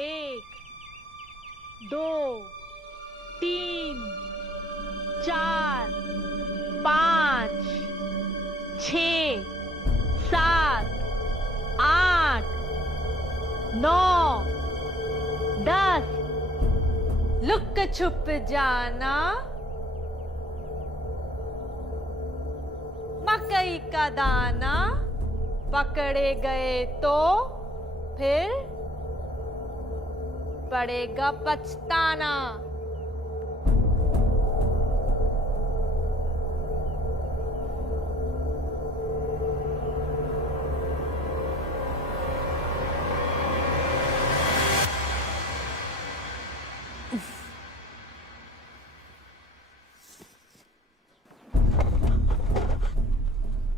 एक, दो, तीन, चार, पाँच, छः, सात, आठ, 9, 10। लुक छुप जाना, मकई का दाना, पकड़े गए तो फिर पड़ेगा पछताना।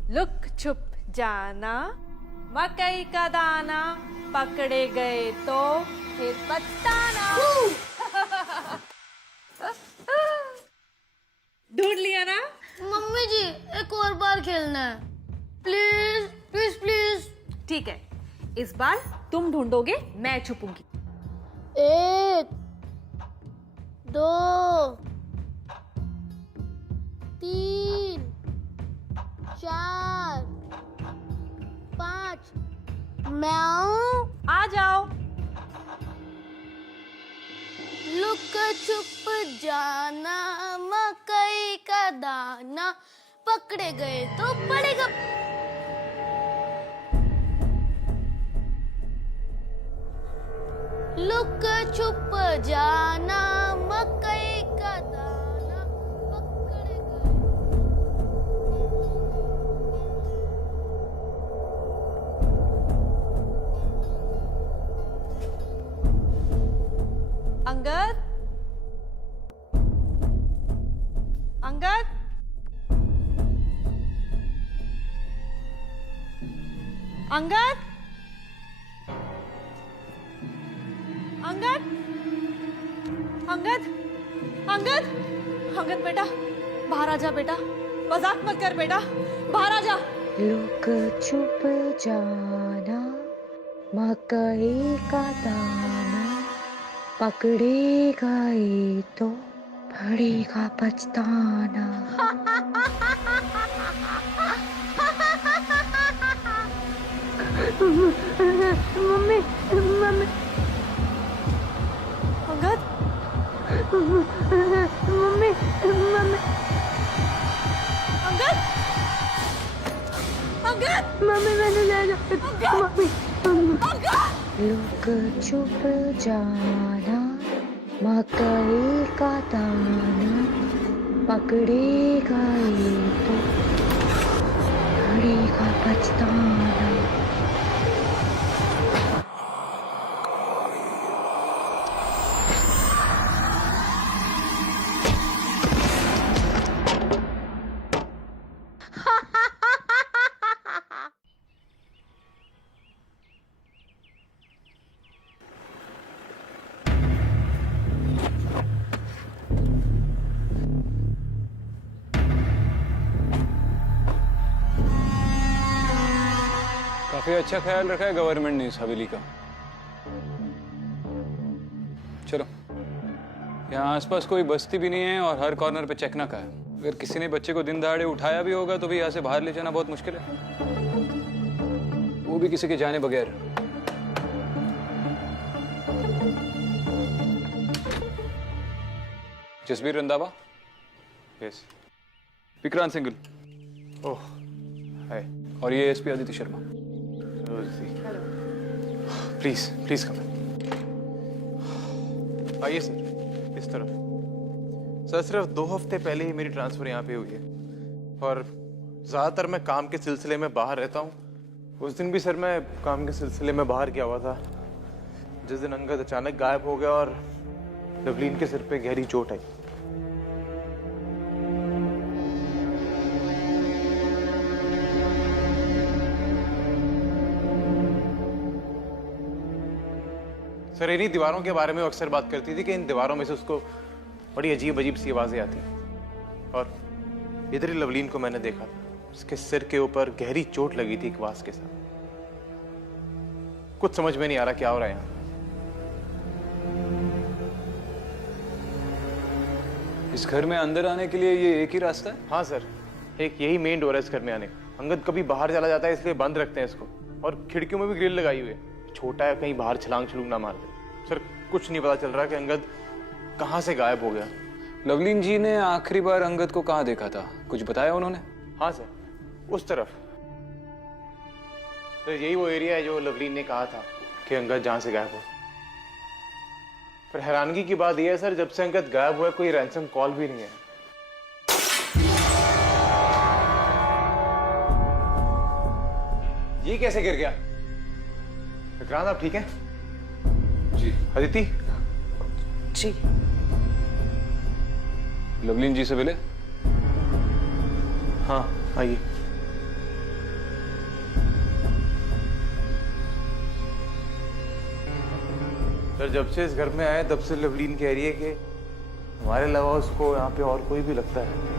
लुक छुप जाना, मकई का दाना, पकड़े गए तो फिर पछताना। ढूंढ लिया ना? मम्मी जी एक और बार खेलना है, प्लीज प्लीज प्लीज। ठीक है, इस बार तुम ढूंढोगे, मैं छुपूंगी। 1, 2, 3, 4, 5। मैं आऊं? आ जाओ। लुक छुप जाना, मकई का दाना, पकड़े गए तो पड़ेगा। लुक छुप जाना, मकई का दाना, पकड़े गए। अंगद, अंगद, अंगद, अंगद, अंगद, अंगद, अंगद बेटा, बाहर आ जा बेटा, मजाक मत कर बेटा, बाहर आ जा। लुक छुप जाना, मकई का दाना, पकड़े गए तो पड़ेगा पछताना। Mummy mummy, Angad, mummy mummy, Angad, Angad, mummy मैंने ले जा। मम्मी अंगद। लुक छुप जाना, मकई का दाना, पकड़े गए तो पड़ेगा पछताना। काफी अच्छा ख्याल रखा है गवर्नमेंट ने इस हवेली का। चलो, यहाँ आसपास कोई बस्ती भी नहीं है और हर कॉर्नर पे चेक नाका है। अगर किसी ने बच्चे को दिन दहाड़े उठाया भी होगा तो भी यहाँ से बाहर ले जाना बहुत मुश्किल है, वो भी किसी के जाने बगैर। जसबीर रंधावा। यस। विक्रांत सिंघल। ओह हाय। और ये SP Aditya Sharma. Please please come. आइए सर, इस तरफ। सर सिर्फ 2 हफ्ते पहले ही मेरी ट्रांसफर यहाँ पे हुई है और ज़्यादातर मैं काम के सिलसिले में बाहर रहता हूँ। उस दिन भी सर मैं काम के सिलसिले में बाहर गया हुआ था जिस दिन अंगद अचानक गायब हो गया और लवलीन के सिर पे गहरी चोट आई। सर इन्हीं दीवारों के बारे में अक्सर बात करती थी कि इन दीवारों में से उसको बड़ी अजीब अजीब सी आवाजें आती और इधर ही लवलीन को मैंने देखा था, उसके सिर के ऊपर गहरी चोट लगी थी एक वास के साथ। कुछ समझ में नहीं आ रहा क्या हो रहा है यहाँ। इस घर में अंदर आने के लिए ये एक ही रास्ता है? हाँ सर, एक यही मेन डोर है इस घर में आने का। अंगद कभी बाहर चला जाता है इसलिए बंद रखते हैं इसको, और खिड़कियों में भी ग्रिल लगाई हुई है। छोटा है, कहीं बाहर छलांग छलूंग ना मार दे। सर कुछ नहीं पता चल रहा कि अंगद कहाँ से गायब हो गया। लवलीन जी ने आखिरी बार अंगद को कहाँ देखा था, कुछ बताया उन्होंने? हाँ सर, उस तरफ। तो यही वो एरिया है जो लवलीन ने कहा था कि अंगद जहाँ से गायब हो। पर हैरानगी की बात यह है सर, जब से अंगद गायब हुआ है कोई रैंसम कॉल भी नहीं है। ये कैसे गिर गया? विक्रांत आप ठीक हैं? जी। अदिति? जी। लवलीन जी से मिले? हाँ आइए। सर जब से इस घर में आए तब से लवलीन कह रही है कि हमारे अलावा उसको यहाँ पे और कोई भी लगता है।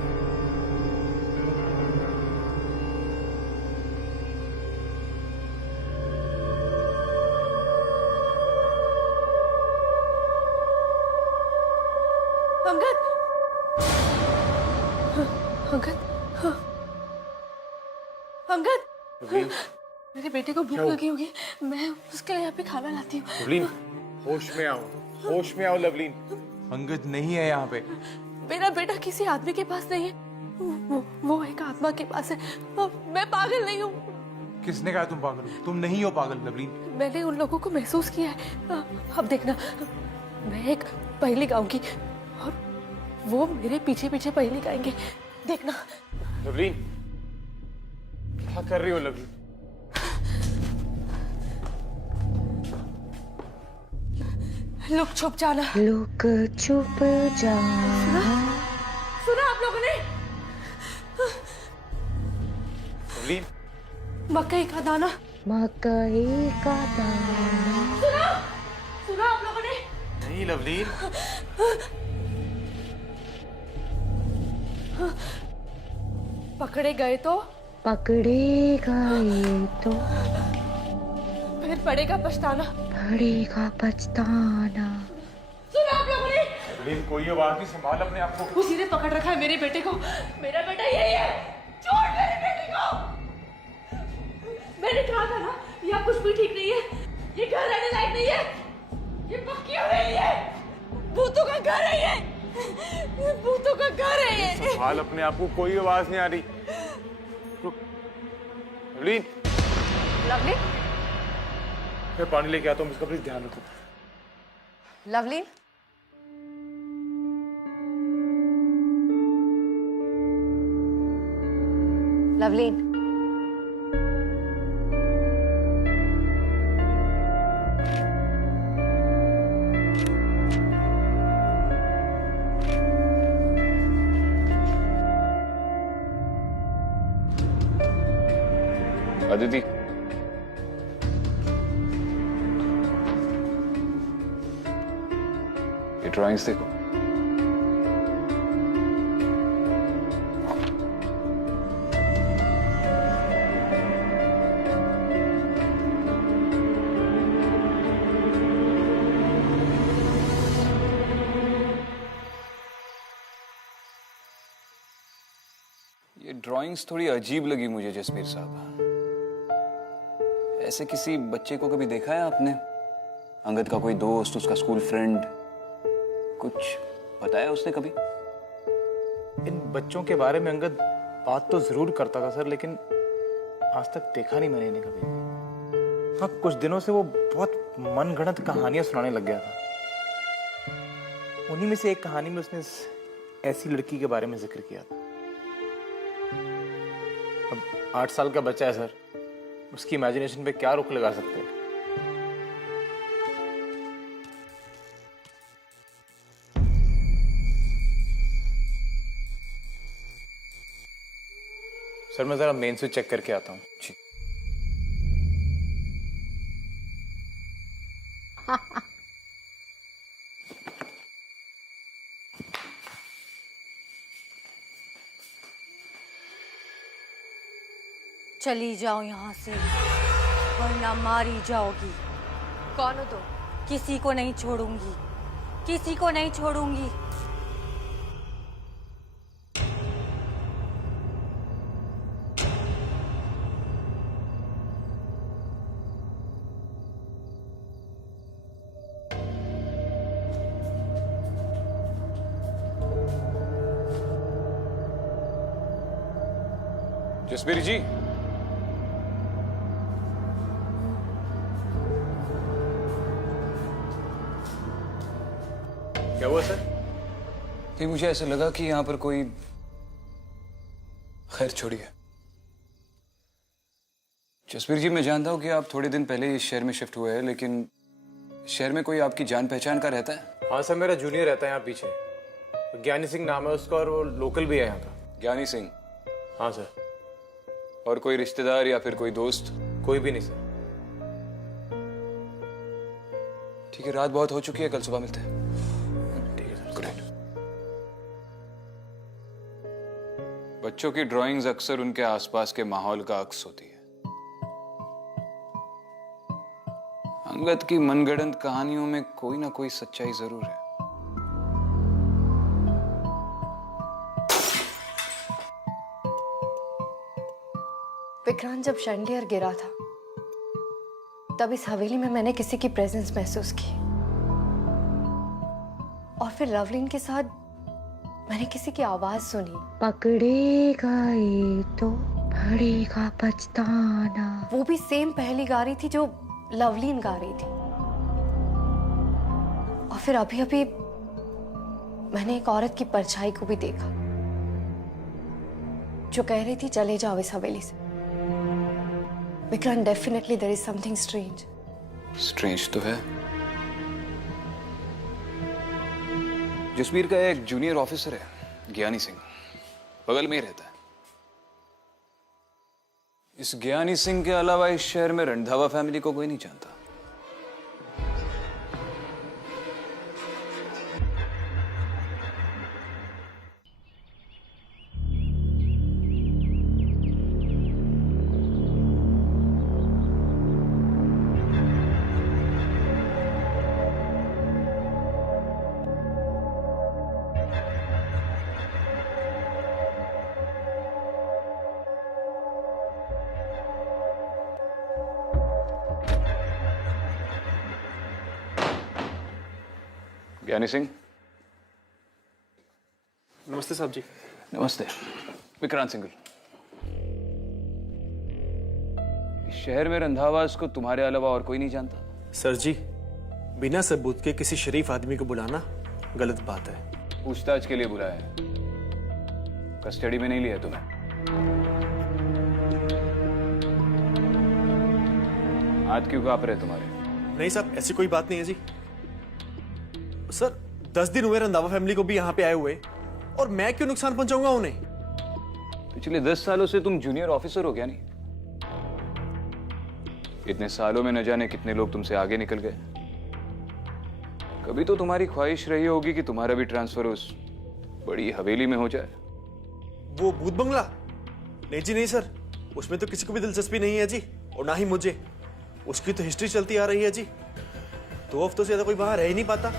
अंगद, अंगद, अंगद, लवलीन, मेरे बेटे को भूख लगी होगी, मैं उसके लिए यहाँ पे खाना लाती हूँ। लवलीन, होश में आओ, होश में आओ लवलीन। अंगद नहीं है यहाँ पे। मेरा बेटा किसी आदमी के पास नहीं है, वो एक आत्मा के पास है। मैं पागल नहीं हूँ। किसने कहा तुम पागल हो? तुम नहीं हो पागल लवलीन। मैंने उन लोगों को महसूस किया है। अब देखना, मैं एक पहेली गाऊंगी और वो मेरे पीछे पीछे पहेली गाएंगे, देखना। लवलीन, क्या कर रही हो लवलीन? लुक छुप जाना। लुक छुप जाना। सुना आप लोगों ने? लवलीन, मकई का दाना। मकई का दाना। सुना? सुना आप लोगों ने? नहीं लवलीन। पकड़े गए तो? पकड़े गए तो? फिर पड़ेगा पछताना। पड़ेगा पछताना। सुना आप लोगों ने? लवलीन कोई आवाज नहीं, संभाल अपने आप को। उसी ने पकड़ रखा है मेरे बेटे को। मेरा बेटा यही है। छोड़ मेरे बेटे को। मैंने कहा था ना, यहाँ कुछ भी ठीक नहीं है। ये घर रहने लायक नहीं है। ये पक्की हो रही है। भूतों का घर है ये। भूतों का घर है ये। संभाल अपने आप को, कोई आवाज नहीं आ रही। रुक लवलीन, लवली, मैं पानी लेके आता हूँ, इसका प्लीज ध्यान रखो। लवली, लवलीन, अदिति, ये ड्राइंग्स देखो। ये ड्राइंग्स थोड़ी अजीब लगी मुझे जसमीर साहब। ऐसे किसी बच्चे को कभी देखा है आपने? अंगद का कोई दोस्त, उसका स्कूल फ्रेंड, कुछ बताया उसने कभी? इन बच्चों के बारे में अंगद बात तो जरूर करता था सर, लेकिन आज तक देखा नहीं मैंने इन्हें कभी। हाँ, कुछ दिनों से वो बहुत मनगढ़ंत कहानियां सुनाने लग गया था। उन्हीं में से एक कहानी में उसने ऐसी लड़की के बारे में जिक्र किया था। अब 8 साल का बच्चा है सर, उसकी इमेजिनेशन पे क्या रोक लगा सकते हैं? सर मैं जरा मेन स्विच चेक करके आता हूँ। जी। चली जाओ यहाँ से, वरना मारी जाओगी। कौन हो तुम? तो? किसी को नहीं छोड़ूंगी, किसी को नहीं छोड़ूंगी। जसबीर जी, क्या हुआ सर? ये मुझे ऐसा लगा कि यहां पर कोई, खैर छोड़िए। जसबीर जी, मैं जानता हूं कि आप थोड़े दिन पहले इस शहर में शिफ्ट हुए हैं, लेकिन शहर में कोई आपकी जान पहचान का रहता है? हाँ सर, मेरा जूनियर रहता है यहाँ पीछे, ज्ञानी सिंह नाम है उसका, और वो लोकल भी है यहाँ का। ज्ञानी सिंह? हाँ सर। और कोई रिश्तेदार या फिर कोई दोस्त? कोई भी नहीं सर। ठीक है, रात बहुत हो चुकी है, कल सुबह मिलते हैं। ठीक है सर। ग्रेट। बच्चों की ड्राइंग्स अक्सर उनके आसपास के माहौल का अक्स होती है। अंगद की मनगढ़ंत कहानियों में कोई ना कोई सच्चाई जरूर है। विक्रांत जब शैंडियर गिरा था तब इस हवेली में मैंने किसी की प्रेजेंस महसूस की, और फिर लवलीन के साथ मैंने किसी की आवाज सुनी। पकड़ेगा ये तो पड़ेगा पछताना। वो भी सेम पहली गा रही थी जो लवलीन गा रही थी। और फिर अभी अभी मैंने एक औरत की परछाई को भी देखा जो कह रही थी चले जाओ इस हवेली से। Vikrant, definitely there is something strange. Strange तो है। जसबीर का एक जूनियर ऑफिसर है, ज्ञानी सिंह, बगल में ही रहता है। इस ज्ञानी सिंह के अलावा इस शहर में रंधावा फैमिली को कोई नहीं जानता। ज्ञानी सिंह। नमस्ते साहब जी। नमस्ते। विक्रांत सिंह। इस शहर में रंधावास को तुम्हारे अलावा और कोई नहीं जानता? सर जी, बिना सबूत के किसी शरीफ आदमी को बुलाना गलत बात है। पूछताछ के लिए बुलाया है, कस्टडी में नहीं लिया तुम्हें। हाथ क्यों कांप रहे तुम्हारे? नहीं साहब, ऐसी कोई बात नहीं है जी। सर, 10 दिन हुए रंधावा फैमिली को भी यहाँ पे आए हुए, और मैं क्यों नुकसान पहुंचाऊंगा उन्हें? पिछले 10 सालों से तुम जूनियर ऑफिसर हो क्या? नहीं, इतने सालों में न जाने कितने लोग तुमसे आगे निकल गए। कभी तो तुम्हारी ख्वाहिश रही होगी कि तुम्हारा भी ट्रांसफर उस बड़ी हवेली में हो जाए। वो भूत बंगला? नहीं जी नहीं सर, उसमें तो किसी को भी दिलचस्पी नहीं है जी, और ना ही मुझे। उसकी तो हिस्ट्री चलती आ रही है जी। 2 हफ्तों से ज्यादा कोई वहां रह ही नहीं पाता।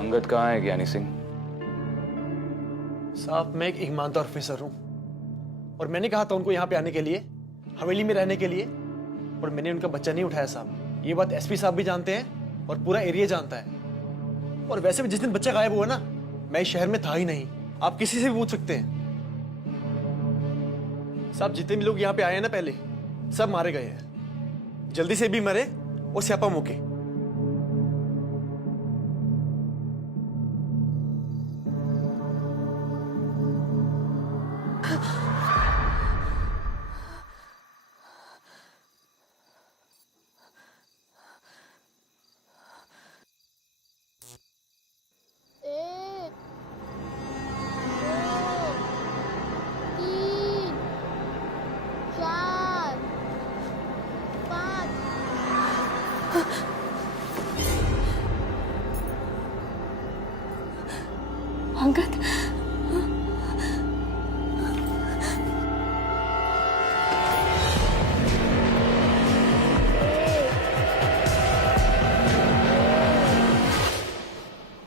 अंगद कहाँ है ज्ञानी सिंह? साहब, मैं एक ईमानदार ऑफिसर हूं, और मैंने कहा था उनको यहाँ पे आने के लिए, हवेली में रहने के लिए, और मैंने उनका बच्चा नहीं उठाया साहब। ये बात एसपी साहब भी जानते हैं और पूरा एरिया जानता है। और वैसे भी जिस दिन बच्चा गायब हुआ ना, मैं इस शहर में था ही नहीं। आप किसी से भी पूछ सकते हैं साहब। जितने भी लोग यहाँ पे आए हैं ना पहले, सब मारे गए हैं, जल्दी से भी मरे और स्यापा मुके।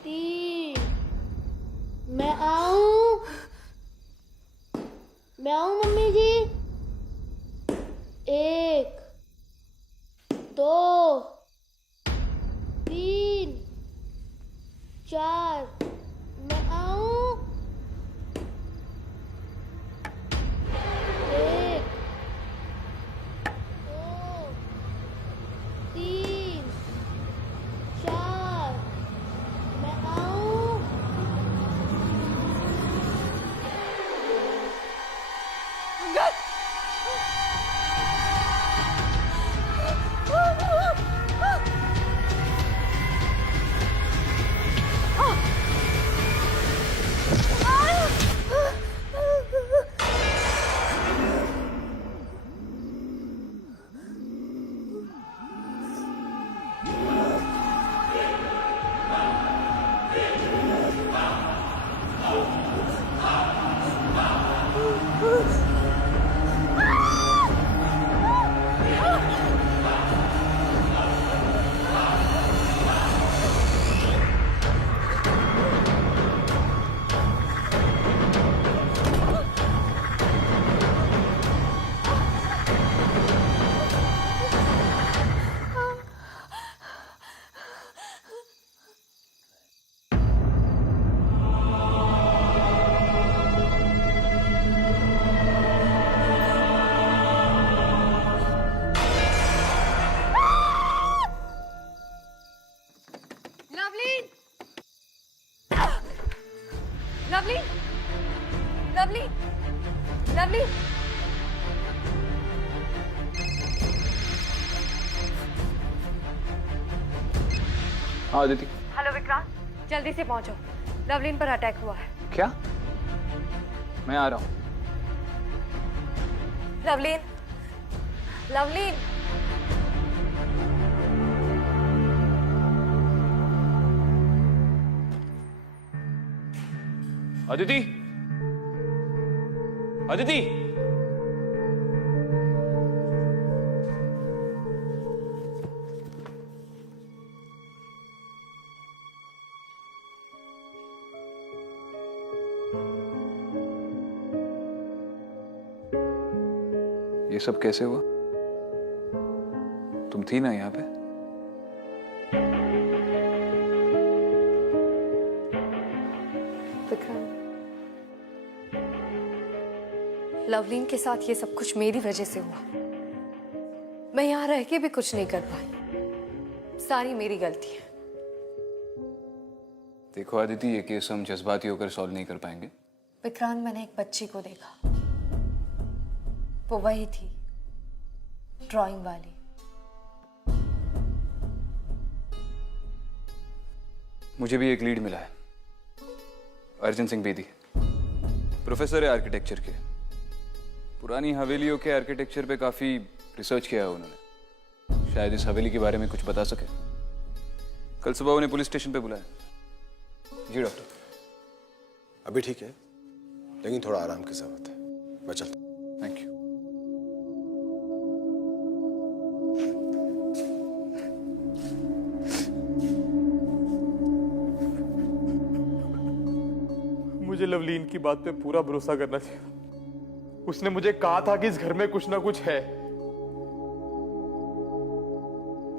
तीन। मैं आऊं मम्मी जी। एक, दो, तीन, चार। मैं आऊं। एक, दो, तीन, चार। मैं आऊं। लवलीन, लवलीन, लवलीन, लवलीन। हाँ अदिति। हेलो विक्रांत, जल्दी से पहुंचो, लवलीन पर अटैक हुआ है। क्या? मैं आ रहा हूँ। लवलीन, लवलीन। अदिति, अदिति। ये सब कैसे हुआ? तुम थी ना यहाँ पे? विक्रांत, लवलीन के साथ ये सब कुछ मेरी वजह से हुआ। मैं यहाँ रह के भी कुछ नहीं कर पाई, सारी मेरी गलती है। देखो अदिति, ये केस हम जज्बाती होकर सॉल्व नहीं कर पाएंगे। विक्रांत, मैंने एक बच्ची को देखा, वो वही थी, ड्राइंग वाली। मुझे भी एक लीड मिला है, अर्जुन सिंह बेदी, प्रोफेसर है आर्किटेक्चर के। पुरानी हवेलियों के आर्किटेक्चर पे काफी रिसर्च किया है उन्होंने, शायद इस हवेली के बारे में कुछ बता सके। कल सुबह उन्हें पुलिस स्टेशन पे बुलाया। जी डॉक्टर। अभी ठीक है, लेकिन थोड़ा आराम की जरूरत है। मैं चलता हूं। Thank you. मुझे लवलीन की बात पे पूरा भरोसा करना चाहिए। उसने मुझे कहा था कि इस घर में कुछ ना कुछ है।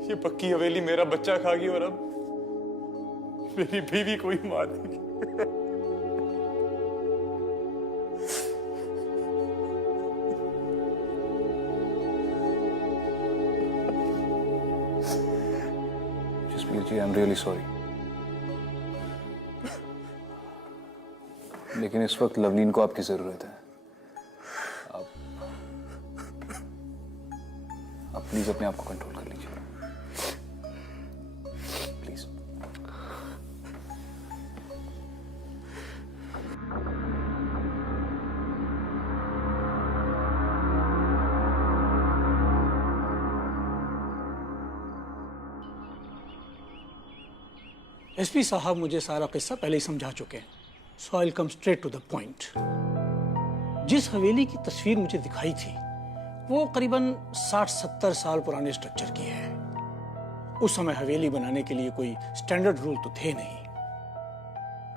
ये पक्की हवेली मेरा बच्चा खा गई और अब मेरी बीवी को ही मार देगी। जसबीर जी, आई एम रियली सॉरी, लेकिन इस वक्त लवलीन को आपकी जरूरत है। आप प्लीज अपने आप को कंट्रोल कर लीजिए, प्लीज। एसपी साहब मुझे सारा किस्सा पहले ही समझा चुके हैं। So I will come straight to the point. जिस हवेली की तस्वीर मुझे दिखाई थी वो करीबन 60-70 साल पुराने स्ट्रक्चर की है। उस समय हवेली बनाने के लिए कोई स्टैंडर्ड रूल तो थे नहीं,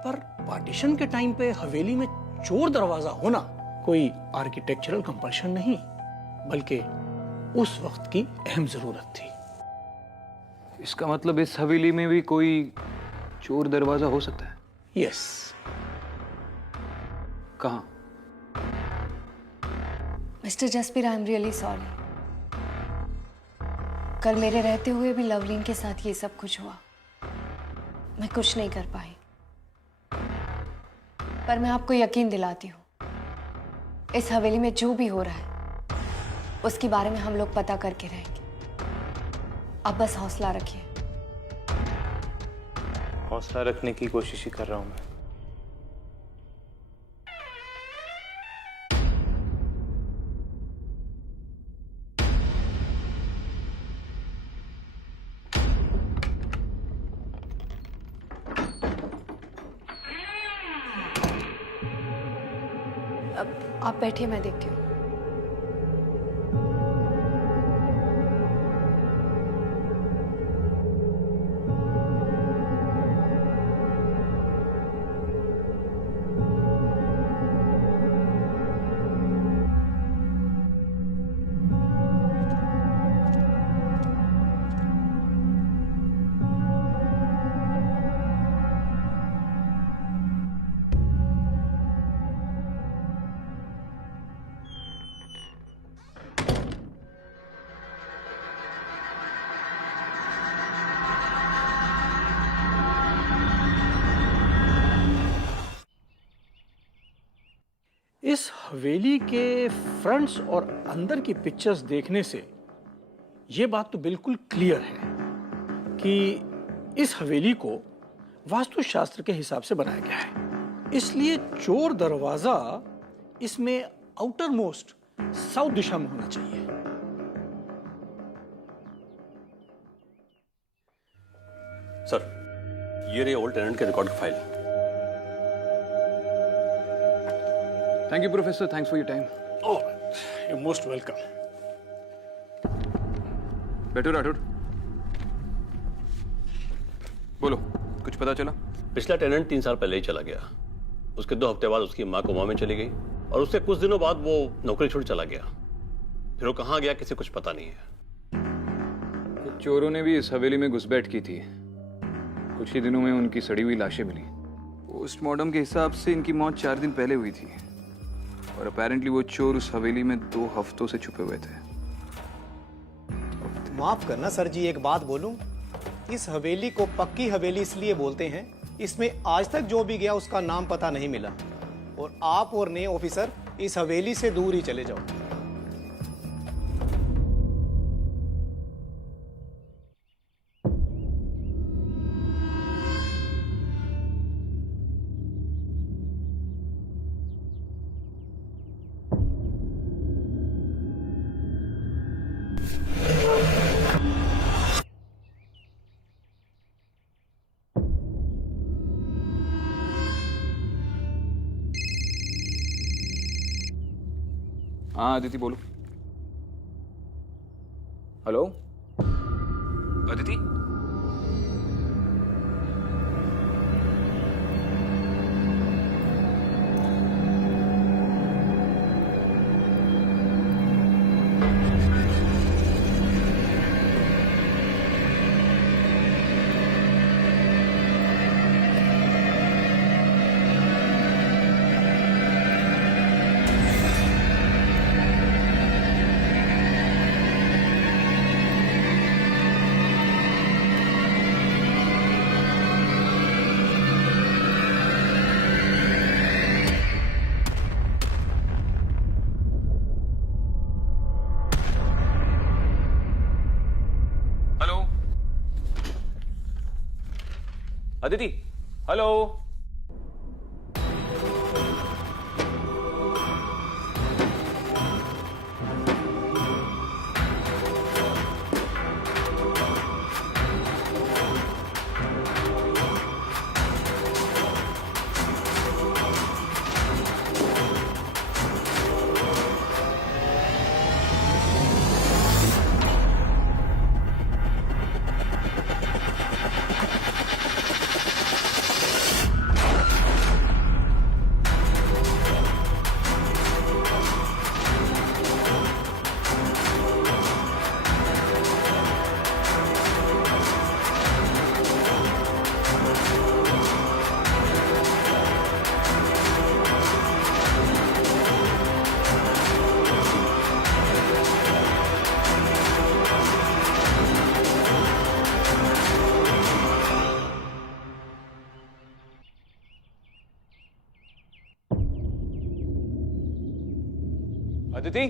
पर पार्टीशन के टाइम पे हवेली में चोर दरवाजा होना कोई आर्किटेक्चरल कंपल्शन नहीं, बल्कि उस वक्त की अहम जरूरत थी। इसका मतलब इस हवेली में भी कोई चोर दरवाजा हो सकता है? यस। कहाँ? Mister Jasbir, I am really sorry. कल मेरे रहते हुए भी लवलीन के साथ ये सब कुछ हुआ। मैं कुछ नहीं कर पाई, पर मैं आपको यकीन दिलाती हूँ, इस हवेली में जो भी हो रहा है उसके बारे में हम लोग पता करके रहेंगे। अब बस हौसला रखिए। हौसला रखने की कोशिश ही कर रहा हूं मैं। अब आप बैठिए, मैं देखती हूँ। इस हवेली के फ्रंट्स और अंदर की पिक्चर्स देखने से यह बात तो बिल्कुल क्लियर है कि इस हवेली को वास्तुशास्त्र के हिसाब से बनाया गया है। इसलिए चोर दरवाजा इसमें आउटर मोस्ट साउथ दिशा में होना चाहिए। सर, ये रही ओल्ड टेनेंट के रिकॉर्ड की file. Thank you professor, thanks for your time. Oh, you most welcome. बैठो राठौड़, बोलो, कुछ पता चला? पिछला टेनेंट 3 साल पहले ही चला गया। उसके 2 हफ्ते बाद उसकी माँ कोमा में चली गई और उससे कुछ दिनों बाद वो नौकरी छोड़ चला गया। फिर वो कहाँ गया किसी कुछ पता नहीं है। कुछ चोरों ने भी इस हवेली में घुसपैठ की थी। कुछ ही दिनों में उनकी सड़ी हुई लाशें मिली। पोस्टमार्टम के हिसाब से इनकी मौत 4 दिन पहले हुई थी और अपेरेंटली वो चोर उस हवेली में 2 हफ्तों से छुपे हुए थे। माफ करना सर जी, एक बात बोलूं? इस हवेली को पक्की हवेली इसलिए बोलते हैं, इसमें आज तक जो भी गया उसका नाम पता नहीं मिला। और आप और नए ऑफिसर इस हवेली से दूर ही चले जाओ। हाँ अदिति बोलो। हेलो अदिति? अदिति, हेलो। अदिति,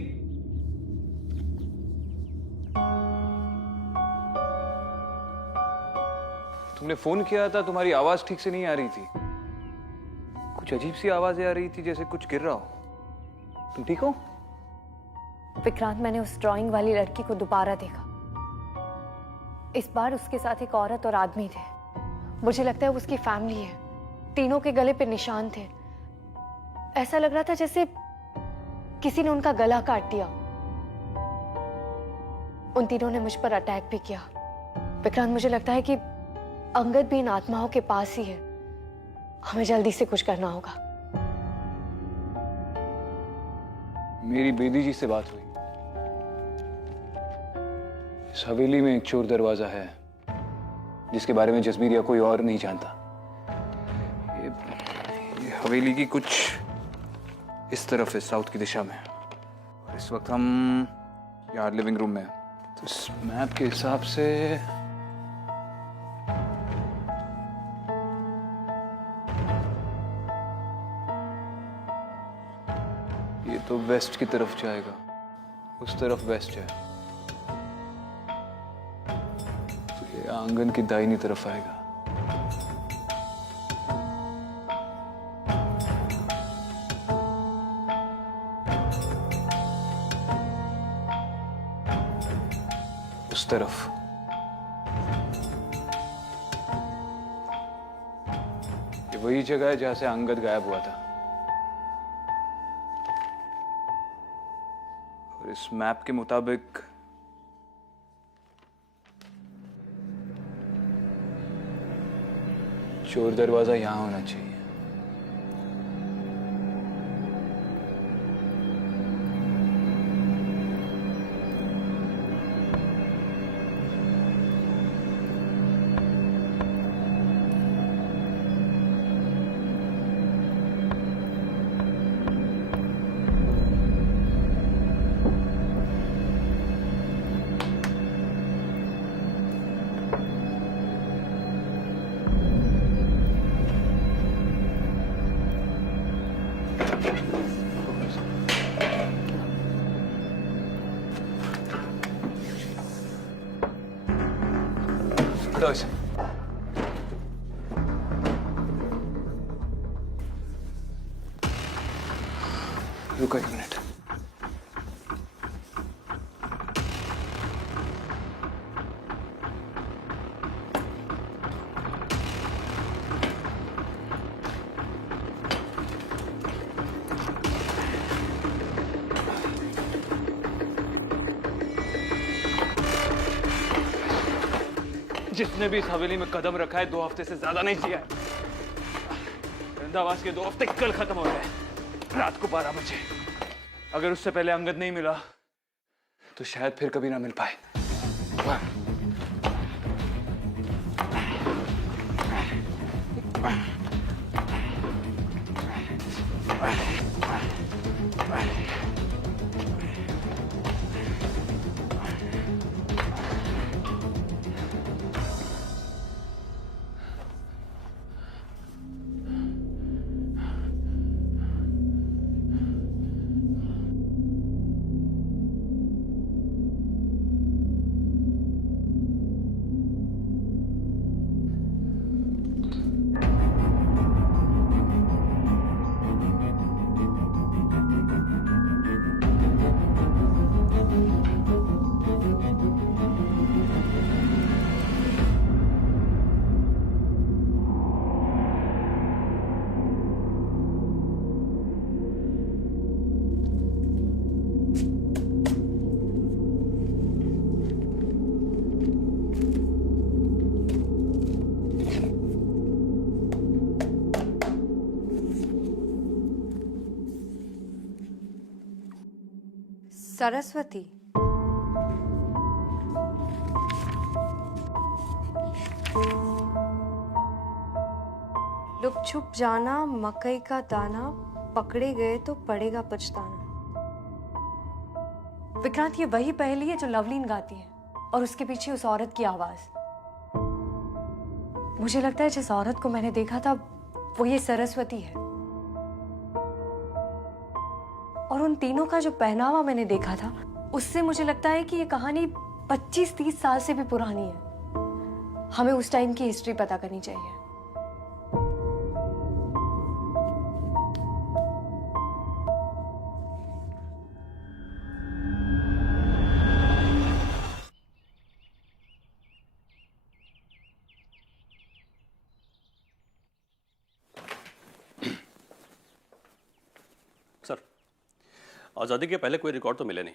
तुमने फोन किया था, तुम्हारी आवाज ठीक से नहीं आ रही थी। कुछ अजीब सी आवाजें आ रही थी, जैसे कुछ गिर रहा हो। तुम ठीक हो? विक्रांत, मैंने उस ड्राइंग वाली लड़की को दोबारा देखा। इस बार उसके साथ एक औरत और आदमी थे। मुझे लगता है वो उसकी फैमिली है। तीनों के गले पे निशान थे। ऐसा लग रहा था जैसे किसी ने उनका गला काट दिया। उन तीनों ने मुझ पर अटैक भी किया। विक्रांत, मुझे लगता है कि अंगद भी इन आत्माओं के पास ही है। हमें जल्दी से कुछ करना होगा। मेरी बेदी जी से बात हुई। इस हवेली में एक चोर दरवाजा है जिसके बारे में जसबीर या कोई और नहीं जानता। ये हवेली की कुछ इस तरफ है, साउथ की दिशा में। और इस वक्त हम यहाँ लिविंग रूम में हैं। तो इस मैप के हिसाब से ये तो वेस्ट की तरफ जाएगा। उस तरफ वेस्ट है, तो ये आंगन की दाहिनी तरफ आएगा। उस तरफ ये वही जगह है जहां से अंगद गायब हुआ था। और इस मैप के मुताबिक चोर दरवाजा यहां होना चाहिए। खड़ा हो इसे। रुको 1 मिनट। जिसने भी इस हवेली में कदम रखा है 2 हफ्ते से ज्यादा नहीं जिया है। रंधावास के 2 हफ्ते कल खत्म हो गए, रात को 12 बजे। अगर उससे पहले अंगद नहीं मिला तो शायद फिर कभी ना मिल पाए। सरस्वती, लुक छुप जाना मकई का दाना, पकड़े गए तो पड़ेगा पछताना। विक्रांत, ये वही पहेली है जो लवलीन गाती है और उसके पीछे उस औरत की आवाज। मुझे लगता है जिस औरत को मैंने देखा था वो ये सरस्वती है। और उन तीनों का जो पहनावा मैंने देखा था, उससे मुझे लगता है कि ये कहानी 25-30 साल से भी पुरानी है। हमें उस टाइम की हिस्ट्री पता करनी चाहिए। सर, आज़ादी के पहले कोई रिकॉर्ड तो मिले नहीं,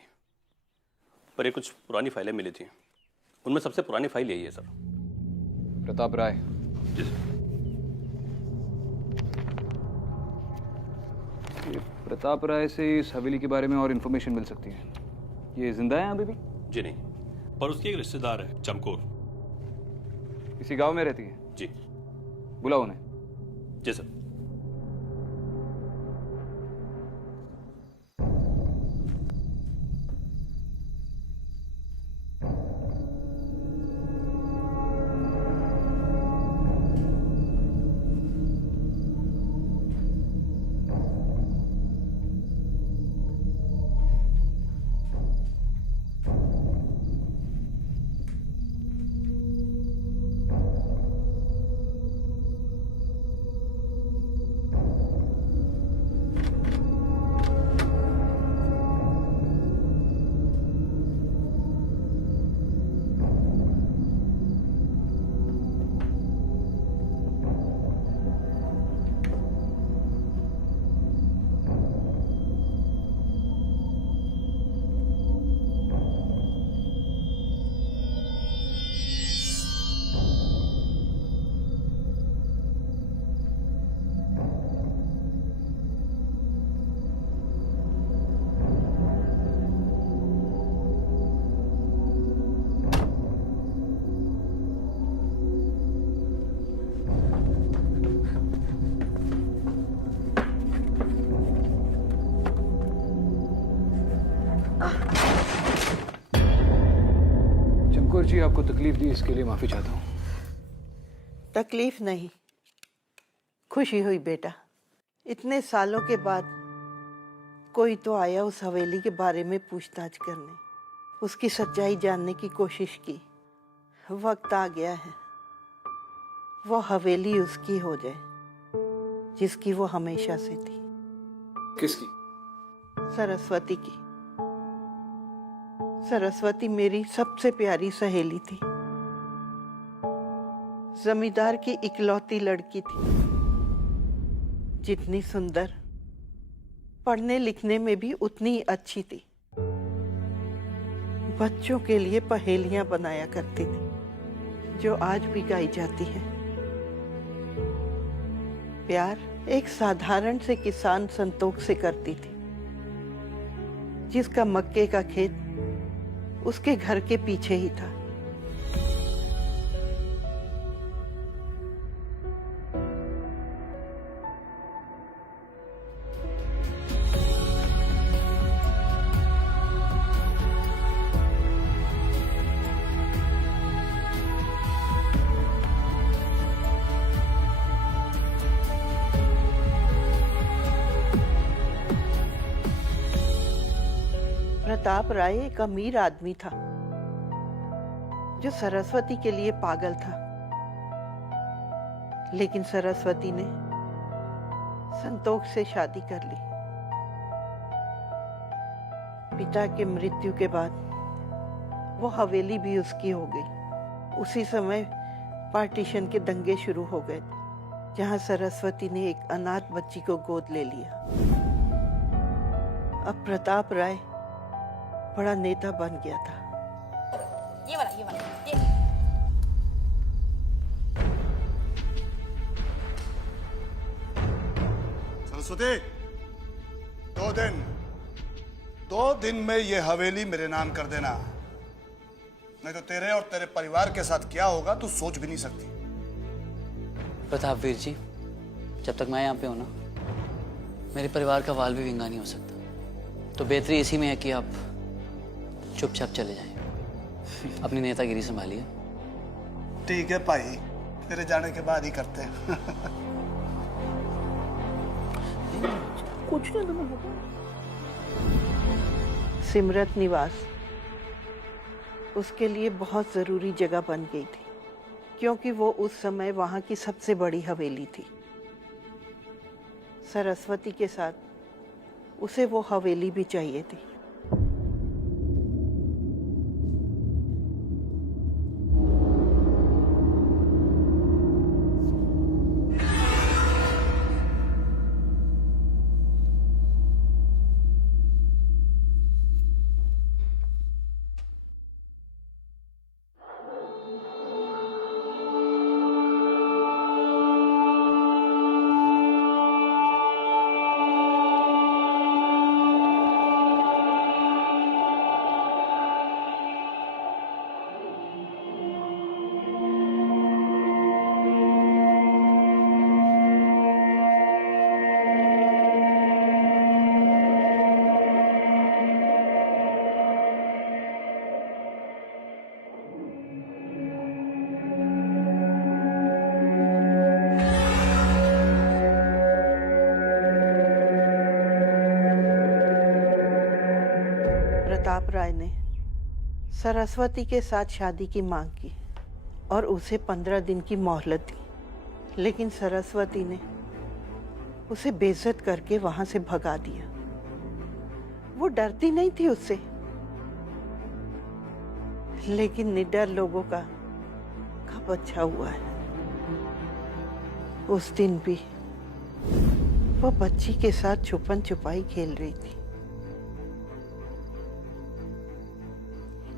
पर ये कुछ पुरानी फाइलें मिली थी। उनमें सबसे पुरानी फाइल यही है सर। प्रताप राय। जी सर। ये प्रताप राय से इस हवेली के बारे में और इन्फॉर्मेशन मिल सकती है। ये जिंदा है अभी भी? जी नहीं, पर उसकी एक रिश्तेदार है चमकोर। इसी गांव में रहती है? जी। बुलाओ उन्हें। जी सर। चमकोर जी, आपको तकलीफ दी इसके लिए माफी चाहता हूँ। तकलीफ नहीं, खुशी हुई बेटा। इतने सालों के बाद कोई तो आया उस हवेली के बारे में पूछताछ करने, उसकी सच्चाई जानने की कोशिश की। वक्त आ गया है वो हवेली उसकी हो जाए जिसकी वो हमेशा से थी। किसकी? सरस्वती की। सरस्वती मेरी सबसे प्यारी सहेली थी, जमींदार की इकलौती लड़की थी। जितनी सुंदर, पढ़ने लिखने में भी उतनी ही अच्छी थी। बच्चों के लिए पहेलियां बनाया करती थी जो आज भी गाई जाती हैं। प्यार एक साधारण से किसान संतोष से करती थी, जिसका मक्के का खेत उसके घर के पीछे ही था। प्रताप राय एक अमीर आदमी था जो सरस्वती के लिए पागल था, लेकिन सरस्वती ने संतोष से शादी कर ली। पिता के मृत्यु के बाद वो हवेली भी उसकी हो गई। उसी समय पार्टीशन के दंगे शुरू हो गए, जहां सरस्वती ने एक अनाथ बच्ची को गोद ले लिया। अब प्रताप राय बड़ा नेता बन गया था। ये वाला ये। सरस्वती, 2 दिन में ये हवेली मेरे नाम कर देना, नहीं तो तेरे और तेरे परिवार के साथ क्या होगा तू सोच भी नहीं सकती। प्रताप वीर जी, जब तक मैं यहाँ पे हूं ना, मेरे परिवार का वाल भी विंगा नहीं हो सकता। तो बेहतरी इसी में है कि आप चुपचाप चले जाएं। अपनी नेतागिरी संभालिए। ठीक है भाई, तेरे जाने के बाद ही करते हैं। कुछ नहीं तुम्हें होगा। सिमरत निवास उसके लिए बहुत ज़रूरी जगह बन गई थी, क्योंकि वो उस समय वहाँ की सबसे बड़ी हवेली थी। सरस्वती के साथ उसे वो हवेली भी चाहिए थी। प्रताप राय ने सरस्वती के साथ शादी की मांग की और उसे 15 दिन की मोहलत दी, लेकिन सरस्वती ने उसे बेइज्जत करके वहां से भगा दिया। वो डरती नहीं थी उससे, लेकिन निडर लोगों का कब अच्छा हुआ है। उस दिन भी वो बच्ची के साथ छुपन छुपाई खेल रही थी।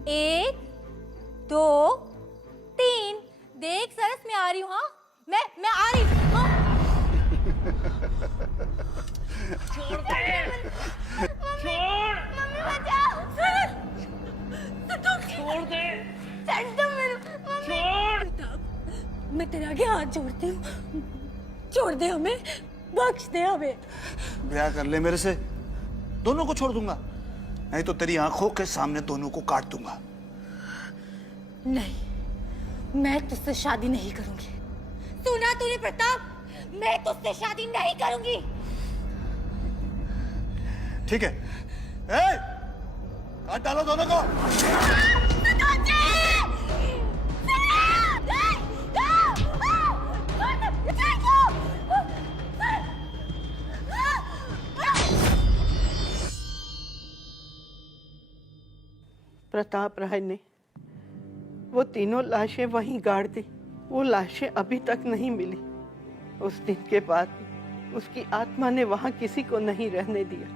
1 2 3 देख सरस, मैं आ रही हूँ। हाँ, मैं आ रही हूँ। हाँ? छोड़ दे, छोड़, मम्मी बचाओ, सरस, छोड़ दे, छੱਡ दो मेरे, छोड़। मैं तेरे आगे हाथ जोड़ती हूँ, छोड़ दे हमें, बख्श दे हमें। ब्याह कर ले मेरे से, दोनों को छोड़ दूंगा, नहीं तो तेरी आंखों के सामने दोनों को काट दूंगा। नहीं, मैं तुझसे शादी नहीं करूंगी। सुना तूने प्रताप, मैं तुझसे शादी नहीं करूंगी। ठीक है, ए, काट डालो दोनों को। प्रताप राय ने वो तीनों लाशें वहीं गाड़ दी। वो लाशें अभी तक नहीं मिली। उस दिन के बाद उसकी आत्मा ने वहां किसी को नहीं रहने दिया,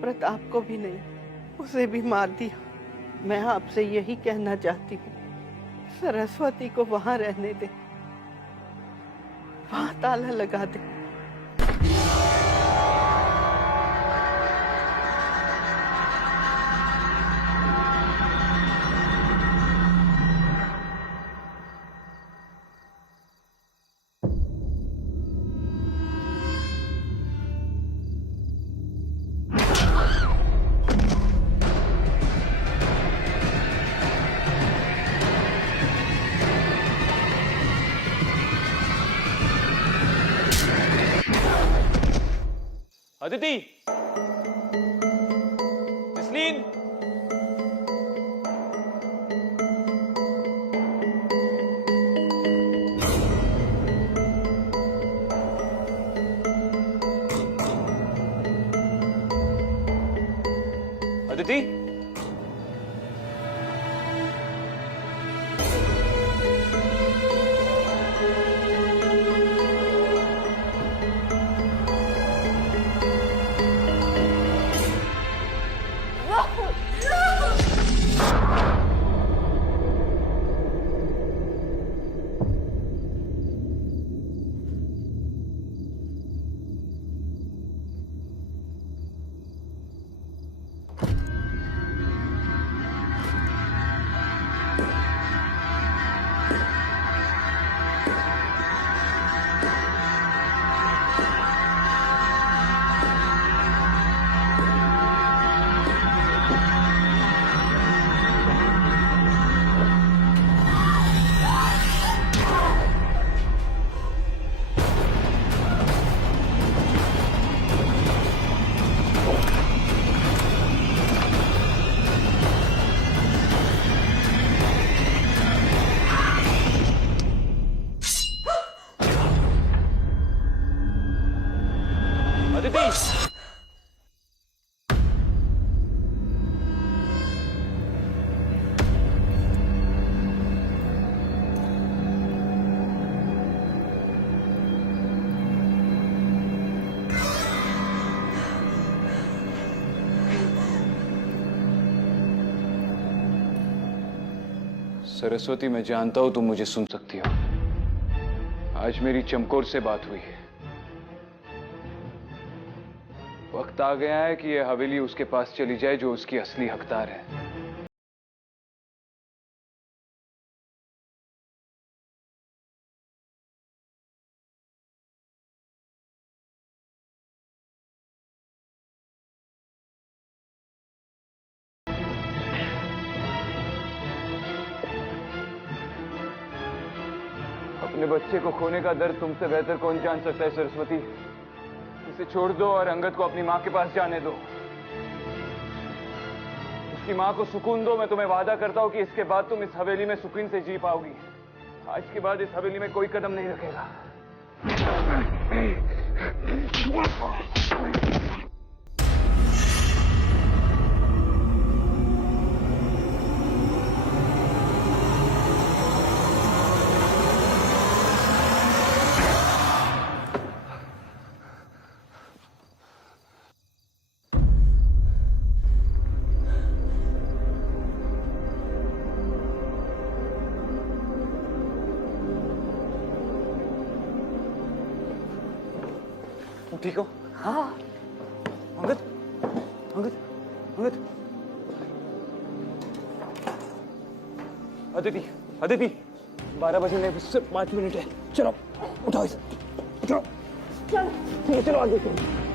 प्रताप को भी नहीं, उसे भी मार दिया। मैं आपसे यही कहना चाहती हूँ, सरस्वती को वहां रहने दे, वहां ताला लगा दे। अदिति, जसलीन, अदिति, अदिति! सरस्वती, मैं जानता हूं तुम मुझे सुन सकती हो। आज मेरी चमकोर से बात हुई है। वक्त आ गया है कि यह हवेली उसके पास चली जाए जो उसकी असली हकदार है। अपने बच्चे को खोने का दर्द तुमसे बेहतर कौन जान सकता है सरस्वती। इसे छोड़ दो और अंगद को अपनी मां के पास जाने दो। उसकी मां को सुकून दो। मैं तुम्हें वादा करता हूं कि इसके बाद तुम इस हवेली में सुकून से जी पाओगी। आज के बाद इस हवेली में कोई कदम नहीं रखेगा। ठीक हो? हाँ। अंगद, अंगद, अंगद। अदिति, अदिति, 12 बजने में सिर्फ 5 मिनट है। चलो, उठाओ इसे, उठाओ। चलो, चलो आगे चलो।